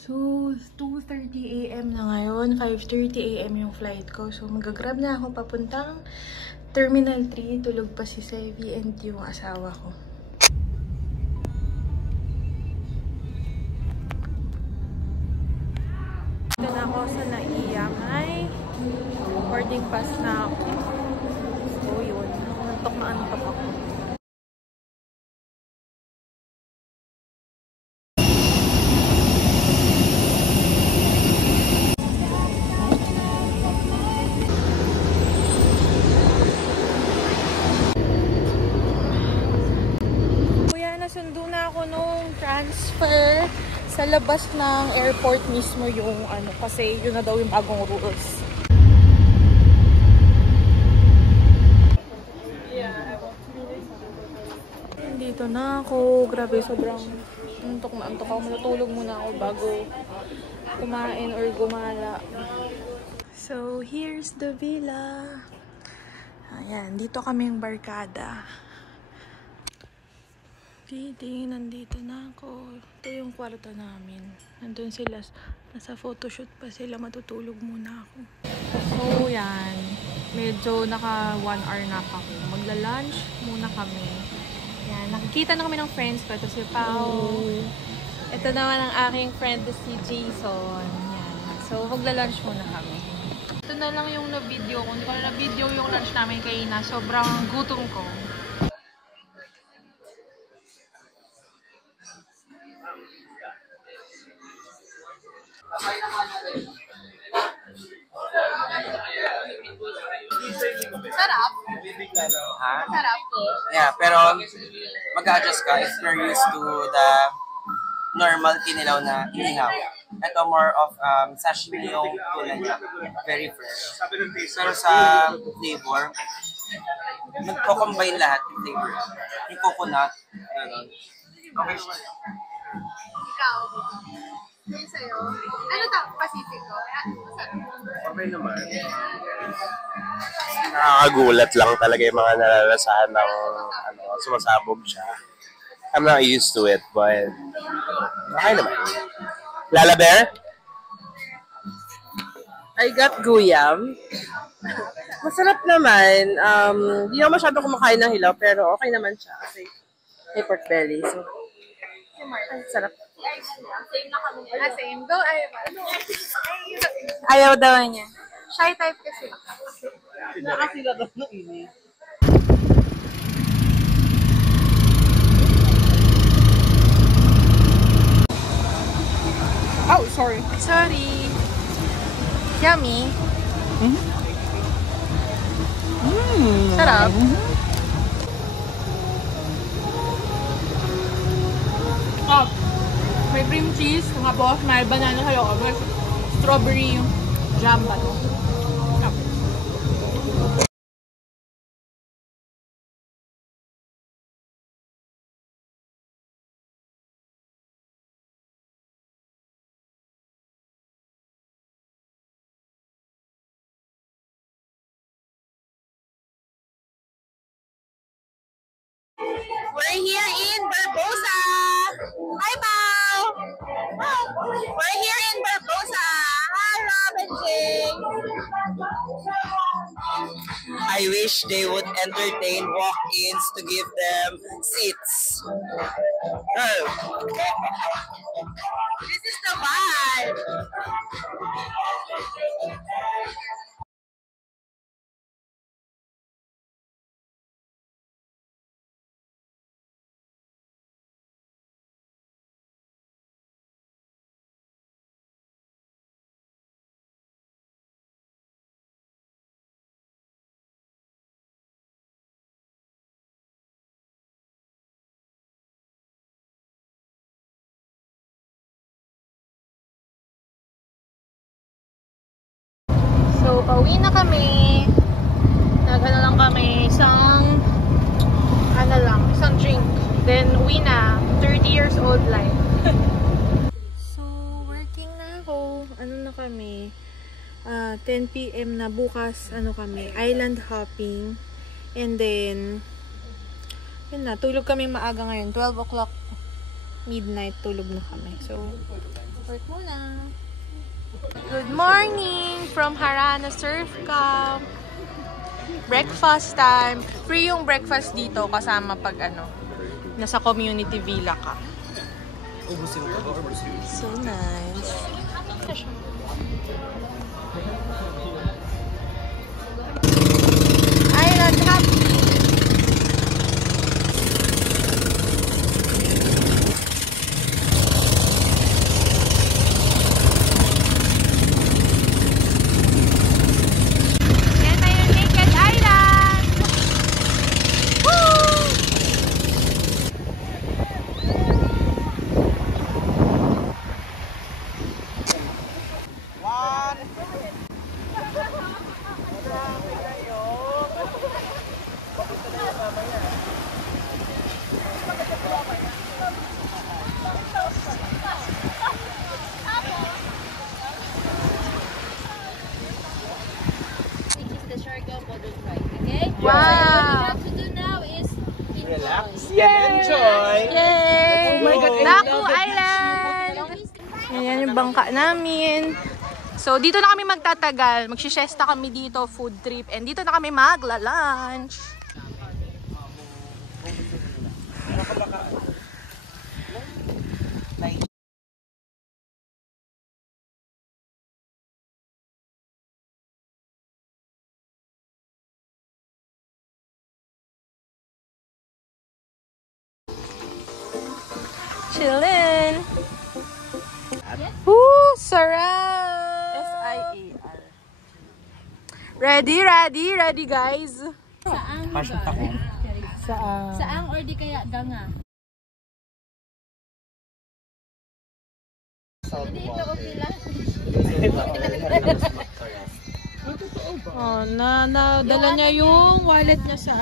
So, 2:30 AM na ngayon. 5:30 AM yung flight ko. So, mag-grab na ako papuntang Terminal 3. Tulog pa si Sevi and yung asawa ko. Ito na ako sa Naiya. May boarding pass na ako. So, yun. Antok na antok ako. Nasundo na ako nung transfer sa labas ng airport mismo yung ano, kasi yun na daw yung bagong rules. Dito na ako. Grabe, sobrang antok na antok ako. Matutulog muna ako bago kumain or gumala. So, here's the villa. Ayan, dito kaming barkada. Nandito na ako. Ito yung kwarto namin. Nandun sila. Nasa photoshoot pa sila. Matutulog muna ako. So, yan. Medyo naka 1 hour na ako. Magla-lunch muna kami. Yan. Nakikita na kami ng friends ko. Ito si Pao. Ito naman ang aking friend, si Jason. Yan. So, magla-lunch muna kami. Ito na lang yung na-video ko. Hindi ko na na-video yung lunch namin kaina. Sobrang gutom ko. Sarap. Ha? Sarap. Yeah, pero mag-adjust ka if you're used to the normal kinilaw na inihaw. Ito more of sashimi yung tuna niya. Very fresh. Pero sa flavor, nagko-combine lahat yung flavor. Yung coconut, gano'n. Okay siya. Ikaw. Yung sa'yo. Ano ta? Pacifico? Okay naman. Nakakagulat lang talaga yung mga nalalasahan ng sumasabog siya. I'm not used to it, but okay naman. Lala Bear? I got guyam. Masarap naman. Hindi ako masyadong kumakain ng hilaw, pero okay naman siya kasi may pork belly. So, ay, sarap. Same na kami. Same. Go, Ayaw daw niya. Shy type kasi. Nakasila daw ng ini. Oh, sorry. Sorry. Yummy. Sarap. Oh, may cream cheese, tapos may banana kayo, may strawberry jam ba to? We're here in Barbosa. Hi, Pao. We're here in Barbosa. Hi, Rob and Jay. I wish they would entertain walk-ins to give them seats. Oh. This is the vibe. So, pauwi na kami. Nag-ano lang kami, isang drink. Then, uwi na. 30 years old life. So, working na ako. Ano na kami? 10 PM na bukas. Ano kami? Island hopping. And then, yun na. Tulog kaming maaga ngayon. 12 o'clock midnight tulog na kami. So, Work muna. Good morning from Harana Surf Camp. Breakfast time. Free yung breakfast dito kasama pag nasa community villa ka. So nice. Island happy. Wow! What you have to do now is Relax and enjoy. Yay! Oh my God, I Daku love that Island! Ayan yung bangka namin. So, dito na kami magtatagal. Magsisiesta kami dito, food trip. And dito na kami magla-lunch. Chillin'. Woo! Sarap! SIAR. Ready guys? saang lugar. Saang or di kaya ganga. Hindi ito okay lang. Oh, nadala niya yung wallet niya sa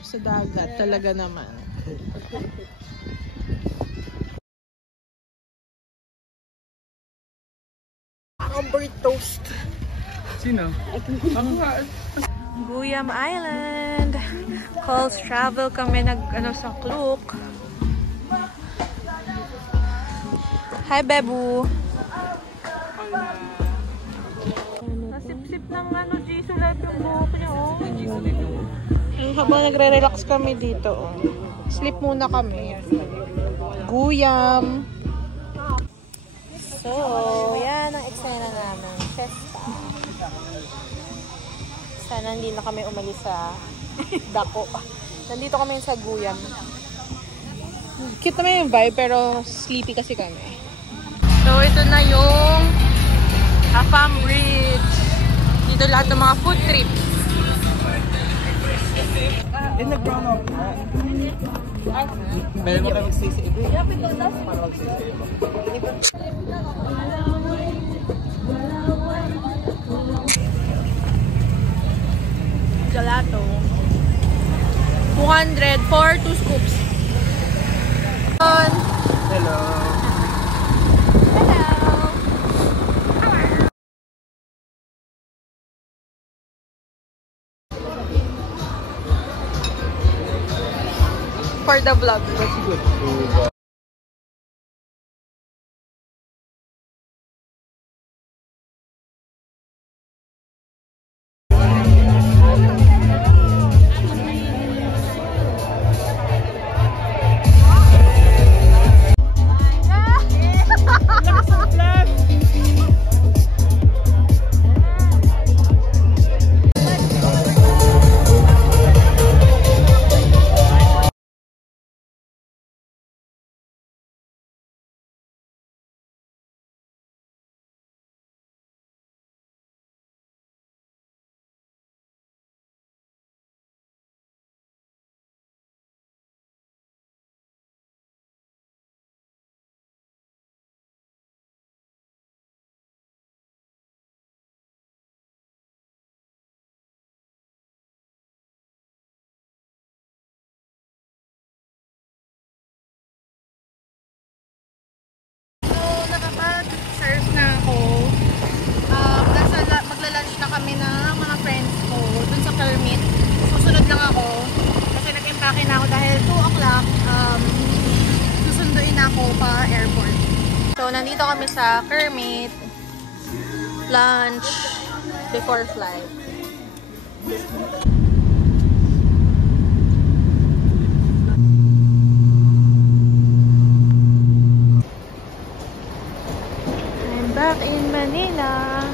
sa dagat. Talaga naman. Bird toast. Sino? Guyam Island. Calls travel kami sa Klook. Hi, Bebu. Nasip-sip ng Jisoo lahat yung buhok niya, oh. Habang nagre-relax kami dito, oh. Sleep muna kami. Guyam. So, yan ang eksena namin. Festa. Sana hindi na kami umalis sa Dako. Nandito kami sa Guyam. Cute naman yung vibe, pero sleepy kasi kami. So, ito na yung Afam Bridge. Dito lahat ng mga food trips. Nag-brown out na. Meron mo kayo mag-stay sa iba. Para mag-stay sa iba. Gelato. 200 for 2 scoops. Hello. For the vlog. That's good. Nakapag-surf na ako. Magla-lunch na kami ng mga friends ko dun sa permit. Susunod lang ako kasi nag-impake na ako dahil 2 o'clock susunduin ako pa airport. So, nandito kami sa Kermit. Lunch before flight. I'm back in Manila.